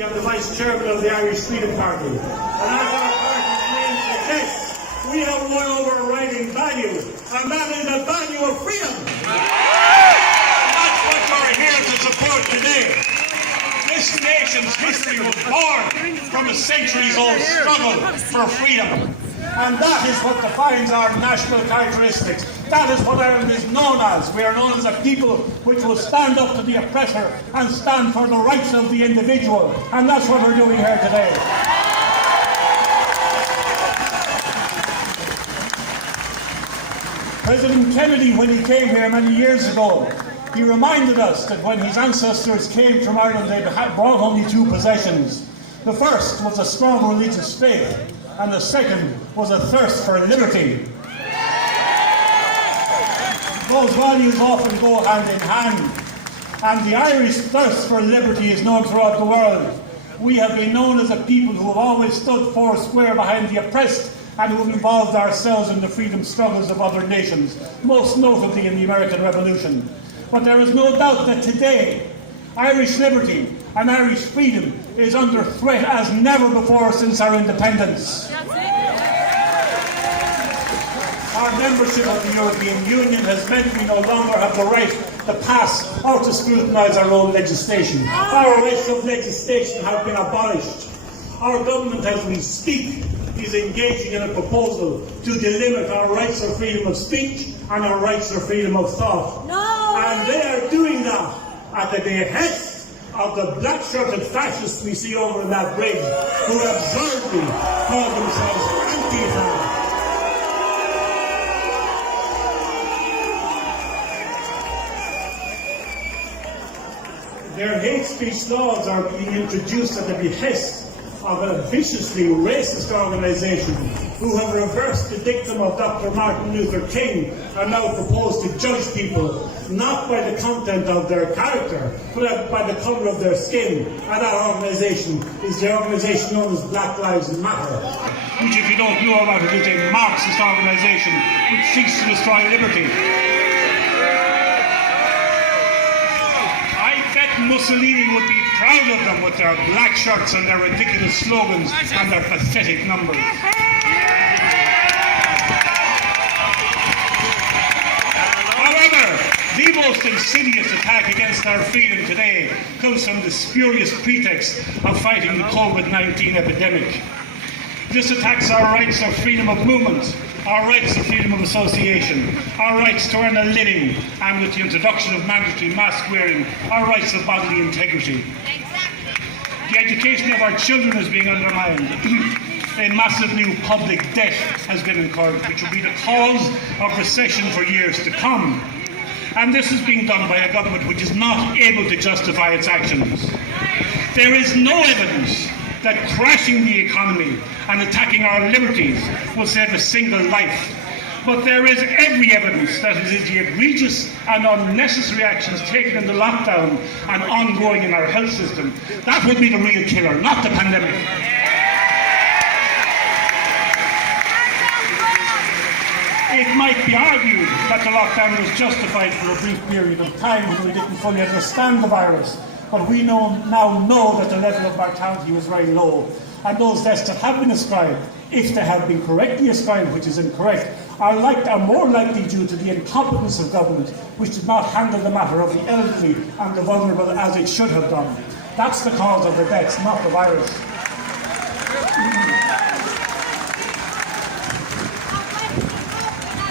I'm the Vice Chairman of the Irish Freedom Party. And as our party's name suggests, we have one overriding value, and that is the value of freedom. And that's what we're here to support today. This nation's history was born from a centuries-old struggle for freedom. And that is what defines our national characteristics. That is what Ireland is known as. We are known as a people which will stand up to the oppressor and stand for the rights of the individual. And that's what we're doing here today. President Kennedy, when he came here many years ago, he reminded us that when his ancestors came from Ireland, they had brought only two possessions. The first was a strong religious faith, and the second was a thirst for liberty. Those values often go hand in hand, and the Irish thirst for liberty is known throughout the world. We have been known as a people who have always stood four square behind the oppressed and who have involved ourselves in the freedom struggles of other nations, most notably in the American Revolution. But there is no doubt that today, Irish liberty and Irish freedom is under threat as never before since our independence. Our membership of the European Union has meant we no longer have the right to pass or to scrutinise our own legislation. Our rights of legislation have been abolished. Our government, as we speak, is engaging in a proposal to delimit our rights of freedom of speech and our rights of freedom of thought. And they are doing that at the behest of the black-shirted fascists we see over in that bridge, who absurdly call themselves Antifa. Their hate speech laws are being introduced at the behest of a viciously racist organisation who have reversed the dictum of Dr. Martin Luther King and now propose to judge people not by the content of their character, but by the colour of their skin. And that organisation is the organisation known as Black Lives Matter, which, if you don't know about it, is a Marxist organisation which seeks to destroy liberty. Mussolini would be proud of them with their black shirts and their ridiculous slogans and their pathetic numbers. However, the most insidious attack against our freedom today comes from the spurious pretext of fighting the COVID-19 epidemic. This attacks our rights of freedom of movement, our rights of freedom of association, our rights to earn a living, and with the introduction of mandatory mask wearing, our rights of bodily integrity. The education of our children is being undermined. A massive new public debt has been incurred, which will be the cause of recession for years to come. And this is being done by a government which is not able to justify its actions. There is no evidence that crashing the economy and attacking our liberties will save a single life. But there is every evidence that it is the egregious and unnecessary actions taken in the lockdown and ongoing in our health system that would be the real killer, not the pandemic. It might be argued that the lockdown was justified for a brief period of time when we didn't fully understand the virus. But we now know that the level of mortality was very low. And those deaths that have been ascribed, if they have been correctly ascribed, which is incorrect, are more likely due to the incompetence of government, which did not handle the matter of the elderly and the vulnerable as it should have done. That's the cause of the deaths, not the virus.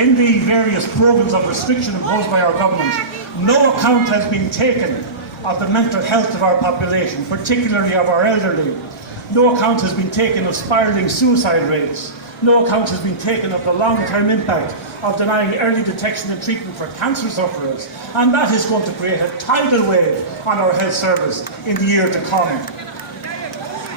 In the various programs of restriction imposed by our government, no account has been taken of the mental health of our population, particularly of our elderly. No account has been taken of spiralling suicide rates. No account has been taken of the long-term impact of denying early detection and treatment for cancer sufferers. And that is going to create a tidal wave on our health service in the year to come.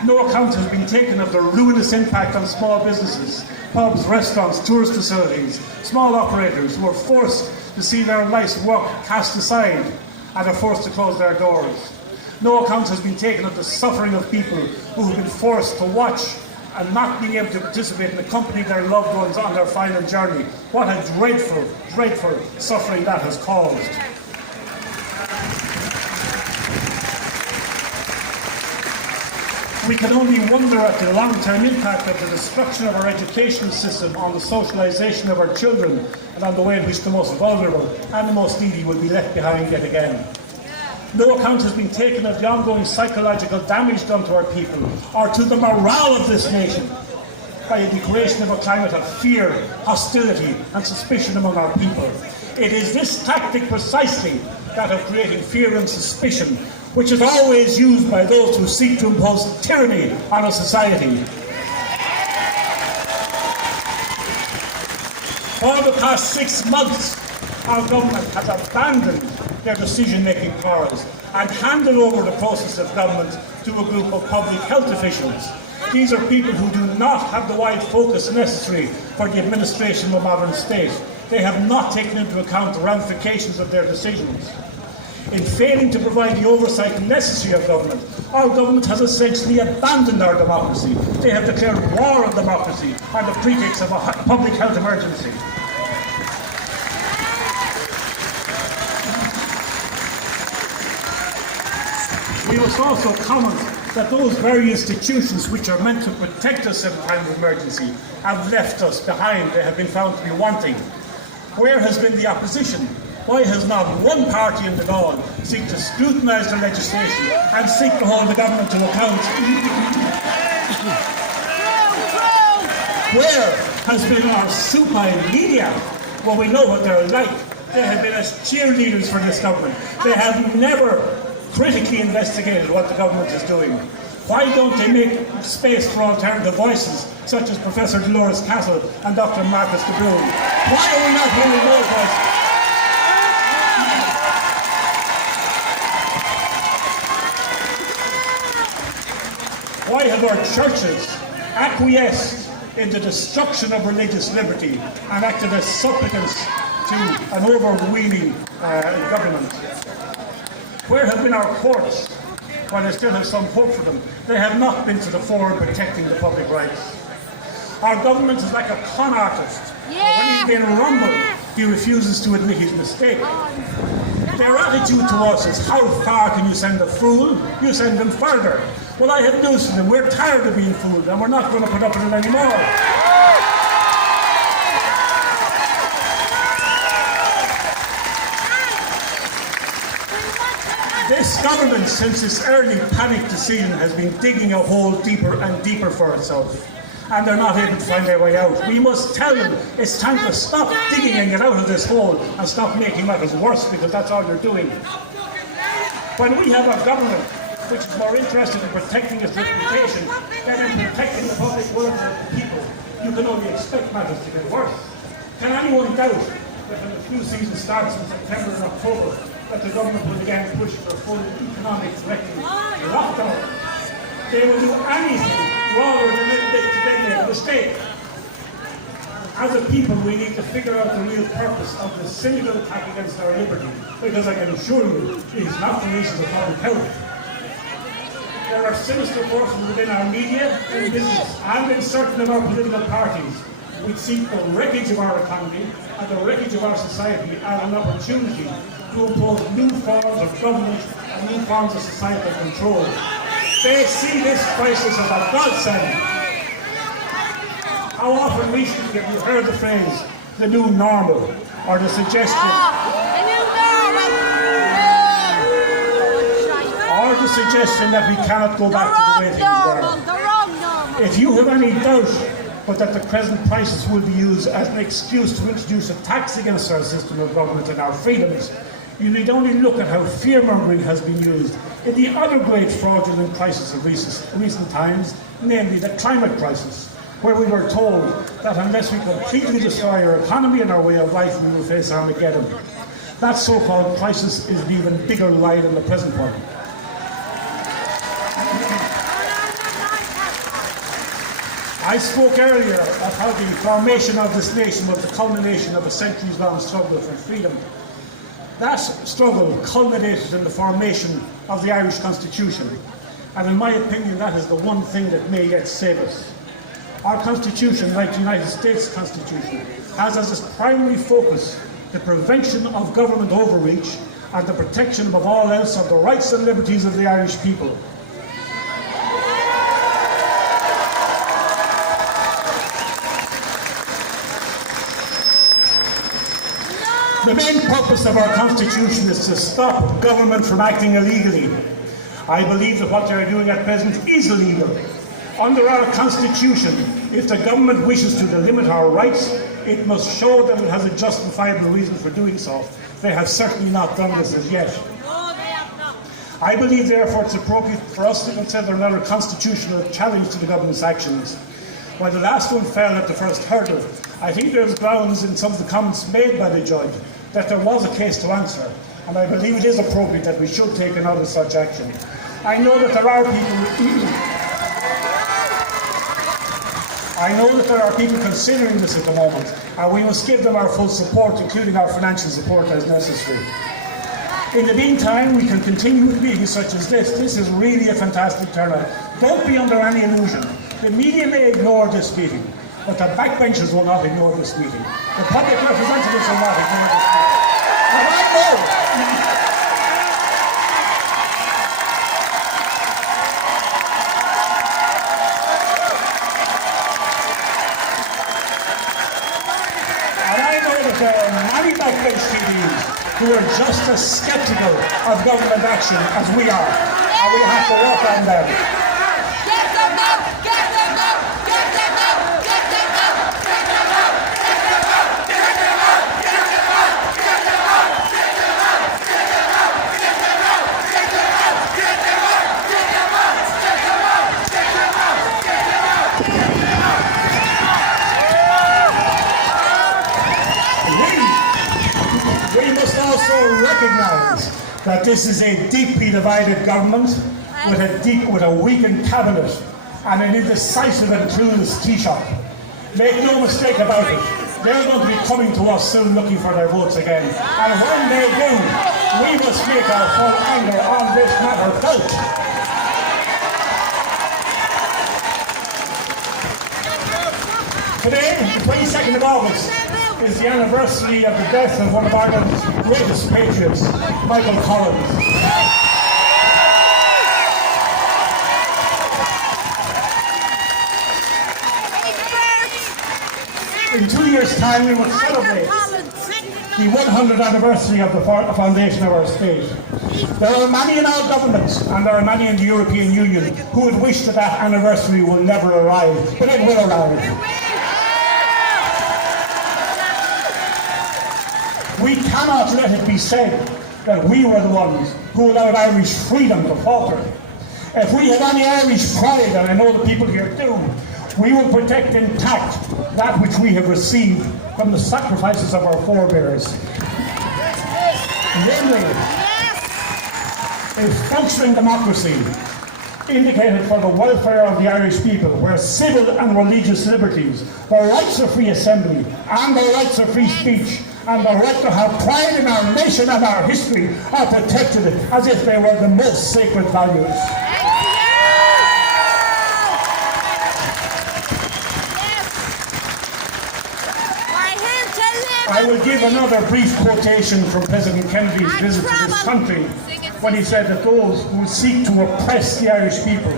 No account has been taken of the ruinous impact on small businesses, pubs, restaurants, tourist facilities, small operators who are forced to see their life's work cast aside and are forced to close their doors. No account has been taken of the suffering of people who have been forced to watch and not being able to participate and accompany their loved ones on their final journey. What a dreadful, dreadful suffering that has caused. We can only wonder at the long-term impact of the destruction of our education system on the socialisation of our children and on the way in which the most vulnerable and the most needy will be left behind yet again. No account has been taken of the ongoing psychological damage done to our people or to the morale of this nation by the creation of a climate of fear, hostility and suspicion among our people. It is this tactic precisely, that of creating fear and suspicion, which is always used by those who seek to impose tyranny on a society. For the past 6 months, our government has abandoned their decision-making powers and handed over the process of government to a group of public health officials. These are people who do not have the wide focus necessary for the administration of a modern state. They have not taken into account the ramifications of their decisions. In failing to provide the oversight necessary of government, our government has essentially abandoned our democracy. They have declared war on democracy on the pretext of a public health emergency. We must also comment that those very institutions which are meant to protect us in time of emergency have left us behind. They have been found to be wanting. Where has been the opposition? Why has not one party in the Dáil seek to scrutinise the legislation and seek to hold the government to account? Where has been our supine media? Well, we know what they're like. They have been as cheerleaders for this government. They have never critically investigated what the government is doing. Why don't they make space for alternative voices, such as Professor Dolores Castle and Dr. Marcus de Bruin? Why are we not hearing those voices? Why have our churches acquiesced in the destruction of religious liberty and acted as supplicants to an overweening government? Where have been our courts? While I still have some hope for them, they have not been to the fore in protecting the public rights. Our government is like a con artist. When he's been rumbled, he refuses to admit his mistake. Their attitude towards us, how far can you send a fool? You send them further. Well, I have news for them. We're tired of being fooled, and we're not going to put up with it anymore. This government, since its early panic decision, has been digging a hole deeper and deeper for itself, and they're not able to find their way out. We must tell them it's time to stop digging and get out of this hole and stop making matters worse, because that's all you're doing. When we have a government which is more interested in protecting its reputation than in protecting the public welfare of the people, you can only expect matters to get worse. Can anyone doubt that when the flu season starts in September and October, that the government will again push for a full economic corrective lockdown? They will do anything rather than admit to make a mistake. As a people, we need to figure out the real purpose of this cynical attack against our liberty, because I can assure you, it is not the reasons of public health. There are sinister forces within our media, in business, and in certain of our political parties which seek the wreckage of our economy and the wreckage of our society as an opportunity to impose new forms of government and new forms of societal control. They see this crisis as a godsend. How often recently have you heard the phrase, the new normal, or the suggestion, that we cannot go back to the way things were? If you have any doubt but that the present crisis will be used as an excuse to introduce a tax against our system of government and our freedoms, you need only look at how fear-mongering has been used in the other great fraudulent crisis of recent times, namely the climate crisis, where we were told that unless we completely destroy our economy and our way of life, we will face Armageddon. That so-called crisis is an even bigger lie than the present one. I spoke earlier of how the formation of this nation was the culmination of a centuries-long struggle for freedom. That struggle culminated in the formation of the Irish Constitution, and in my opinion that is the one thing that may yet save us. Our Constitution, like the United States Constitution, has as its primary focus the prevention of government overreach and the protection above all else of the rights and liberties of the Irish people. The main purpose of our Constitution is to stop government from acting illegally. I believe that what they are doing at present is illegal. Under our Constitution, if the government wishes to limit our rights, it must show that it has a justifiable reason for doing so. They have certainly not done this as yet. I believe, therefore, it's appropriate for us to consider another constitutional challenge to the government's actions. While the last one fell at the first hurdle, I think there is grounds in some of the comments made by the judge that there was a case to answer, and I believe it is appropriate that we should take another such action. I know that there are people considering this at the moment, and we must give them our full support, including our financial support as necessary. In the meantime, we can continue with meetings such as this. This is really a fantastic turnout. Don't be under any illusion. The media may ignore this meeting, but the backbenchers will not ignore this meeting. The public representatives will not ignore this meeting. And I know that there are many backbench TDs who are just as sceptical of government action as we are, and we have to work on them. Get them out! Get them out! Get them out! Get them out! Get them out! Get them out! Get them out! Get them out! Get them out! Get them out! Get them out! Get them out! Get them out! Get them out! Get them out! Get them out! Get them out! Get them out! We must also recognise that this is a deeply divided government with a weakened cabinet and an indecisive and clueless Taoiseach. Make no mistake about it, they're going to be coming to us soon looking for their votes again. And when they do, we must make our full anger on this matter felt. Today, the 22nd of August, is the anniversary of the death of one of Ireland's greatest patriots, Michael Collins. In 2 years' time, we will celebrate the 100th anniversary of the foundation of our state. There are many in our governments, and there are many in the European Union, who would wish that that anniversary will never arrive, but it will arrive. We cannot let it be said that we were the ones who allowed Irish freedom to falter. If we have any Irish pride, and I know the people here do, we will protect intact that which we have received from the sacrifices of our forebears. Namely, a functioning democracy indicated for the welfare of the Irish people, where civil and religious liberties, the rights of free assembly, and the rights of free speech, and the right to have pride in our nation and our history are protected as if they were the most sacred values. I will give another brief quotation from President Kennedy's visit to this country, when he said that those who seek to oppress the Irish people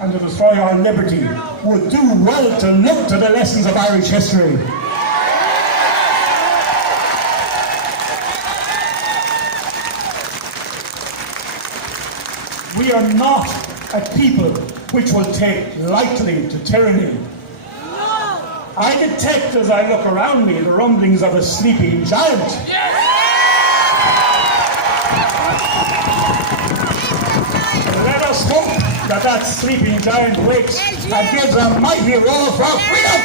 and to destroy our liberty would do well to look to the lessons of Irish history. We are not a people which will take lightly to tyranny. I detect as I look around me the rumblings of a sleeping giant. Let us hope that that sleeping giant wakes and gives a mighty roar for freedom!